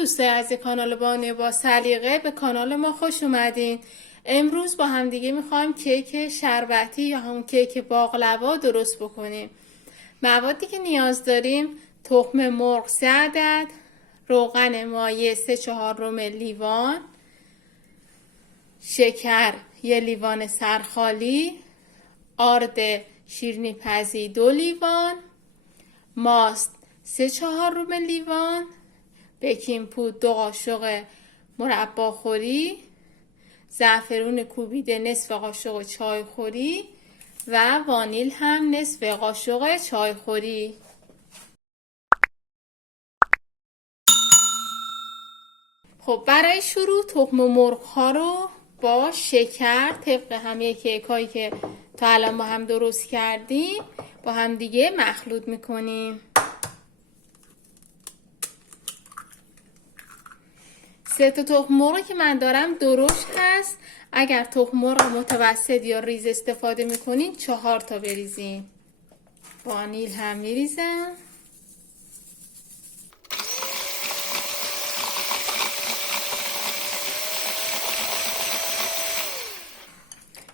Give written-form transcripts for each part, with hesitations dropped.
دوستای از کانال بانوی با سلیقه، به کانال ما خوش اومدین. امروز با هم دیگه میخوایم کیک شربتی یا همون کیک باقلوا درست بکنیم. موادی که نیاز داریم: تخم مرغ 3 عدد، روغن مایع 3/4 لیوان، شکر 1 لیوان سرخالی، آرد شیرینی پزی 2 لیوان، ماست 3/4 لیوان، بیکینگ پودر 2 قاشق مرباخوری، زعفرون کوبیده نصف قاشق چایخوری و وانیل هم نصف قاشق چایخوری. خب برای شروع تخم مرغ ها رو با شکر طبق همه کیک هایی که تا الان با هم درست کردیم با هم دیگه مخلوط میکنیم. 3 تا تخم مرغی که من دارم درشت هست. اگر تخم مرغ متوسط یا ریز استفاده میکنین 4 تا بریزین. وانیل هم میریزم.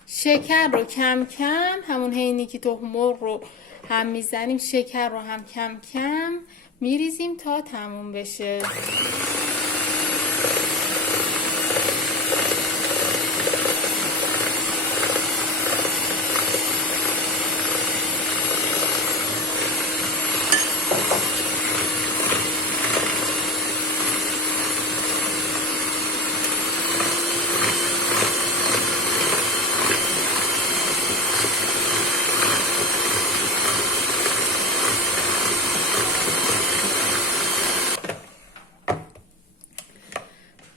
شکر رو کم کم، همون حینی که تخم مرغ رو هم میزنیم شکر رو هم کم کم میریزیم تا تموم بشه.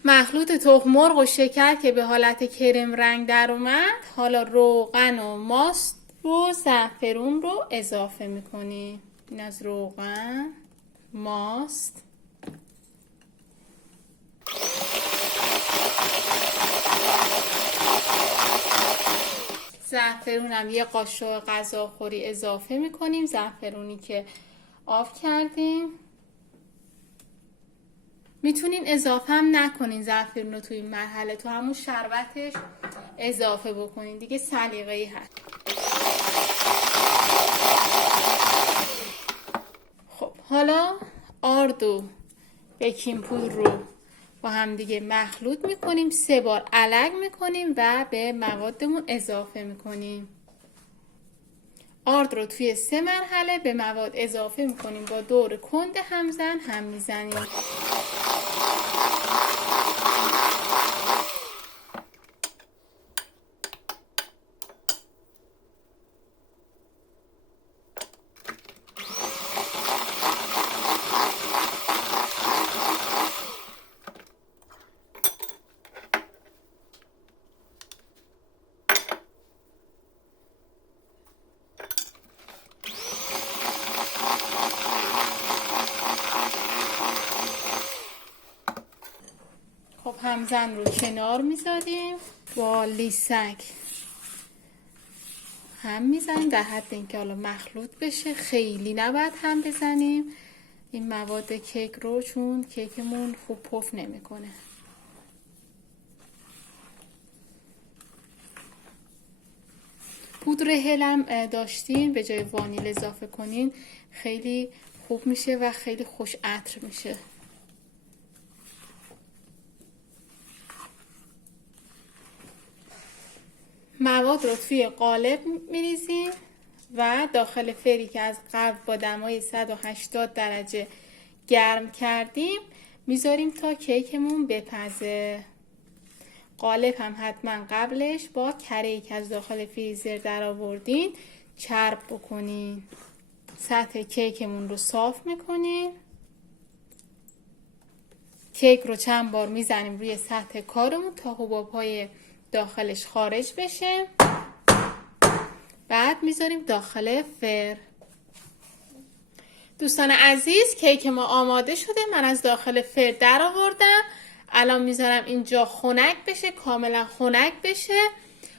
مخلوط تخم مرغ و شکر که به حالت کرم رنگ در اومد، حالا روغن و ماست و زعفرون رو اضافه میکنیم. این از روغن، ماست، زعفرون هم 1 قاشق غذاخوری اضافه میکنیم، زعفرونی که آف کردیم. میتونین اضافه هم نکنین زعفرون رو توی این مرحله، تو همون شربتش اضافه بکنین دیگه، سلیقه‌ای هست. خب حالا آرد و بیکینگ پودر رو با هم دیگه مخلوط میکنیم، 3 بار علک میکنیم و به موادمون اضافه میکنیم. آرد رو توی 3 مرحله به مواد اضافه میکنیم، با دور کند همزن هم میزنیم. خب همزن رو کنار میذاریم، با لیسک هم میزنیم در حد اینکه حالا مخلوط بشه، خیلی نباید هم بزنیم این مواد کیک رو، چون کیکمون خوب پف نمیکنه. پودر هلم داشتین به جای وانیل اضافه کنین، خیلی خوب میشه و خیلی خوش عطر میشه. مواد رو توی قالب میریزیم و داخل فری که از قبل با دمای 180 درجه گرم کردیم میذاریم تا کیکمون بپزه. قالب هم حتما قبلش با کره‌ای که از داخل فریزر در آوردین چرب بکنین. سطح کیکمون رو صاف میکنیم. کیک رو چند بار میزنیم روی سطح کارمون تا حباب‌های داخلش خارج بشه. بعد میذاریم داخل فر. دوستان عزیز، کیک ما آماده شده. من از داخل فر در آوردم. الان میذارم اینجا خنک بشه، کاملا خنک بشه.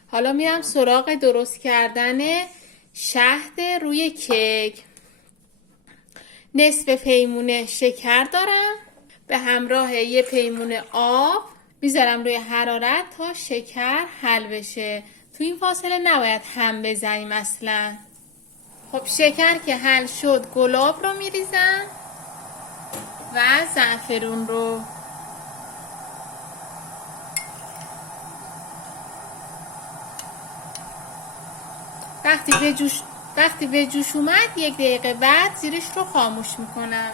حالا میرم سراغ درست کردن شهد روی کیک. نصف پیمونه شکر دارم. به همراه یه پیمون آب میذارم روی حرارت تا شکر حل بشه. تو این فاصله نباید هم بزنیم اصلا. خب شکر که حل شد گلاب رو میریزم و زعفرون رو. وقتی به جوش اومد 1 دقیقه بعد زیرش رو خاموش میکنم.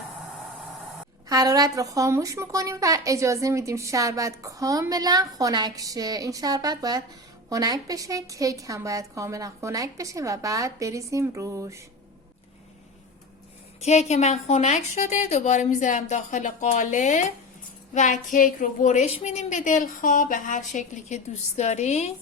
حرارت رو خاموش میکنیم و اجازه میدیم شربت کاملا خنک شه. این شربت باید خنک بشه، کیک هم باید کاملا خنک بشه و بعد بریزیم روش. کیک من خنک شده، دوباره میذارم داخل قالب و کیک رو برش میدیم به دلخواه به هر شکلی که دوست دارین.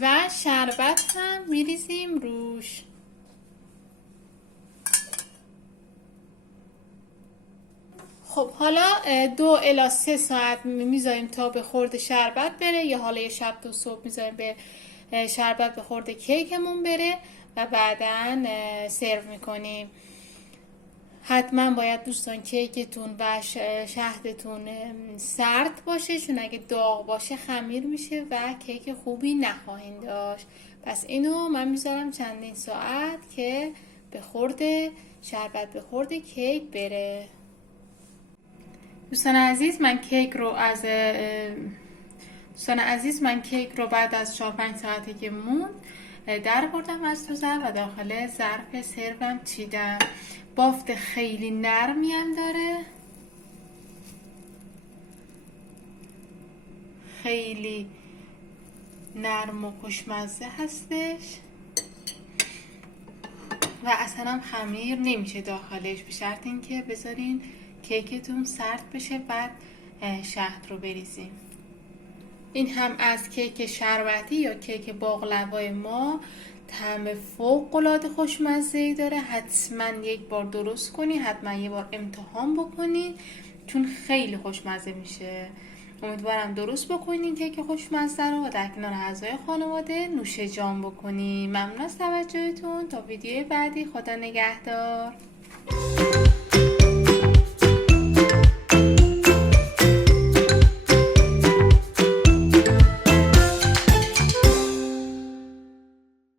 و شربت هم میریزیم روش. خب حالا 2 الی 3 ساعت میذاریم تا به خورد شربت بره، یا حالا یه شب تا صبح میذاریم به شربت به خورد کیکمون بره و بعداً سرو میکنیم. حتما باید دوستان کیکتون و شهدتون سرد باشه، چون اگه داغ باشه خمیر میشه و کیک خوبی نخواهید داشت. پس اینو من میذارم چندین ساعت که به خورد شربت به خورد کیک بره. دوستان عزیز من کیک رو بعد از 4-5 ساعتی که موند در بردم از دوزر و داخل ظرف سروم چیدم. بافت خیلی نرمی هم داره، خیلی نرم و خوشمزه هستش و اصلا هم خمیر نمیشه داخلش، به شرط اینکه بذارین کیکتون سرد بشه بعد شهد رو بریزیم. این هم از کیک شربتی یا کیک باقلوای ما طعم فوق‌العاده خوشمزه‌ای داره. حتما یک بار درست کنین، حتما یه بار امتحان بکنین چون خیلی خوشمزه میشه. امیدوارم درست بکنین کیک خوشمزه رو و در کنار اعضای خانواده نوش جان بکنین. ممنون از توجهتون. تا ویدیوی بعدی، خدا نگهدار.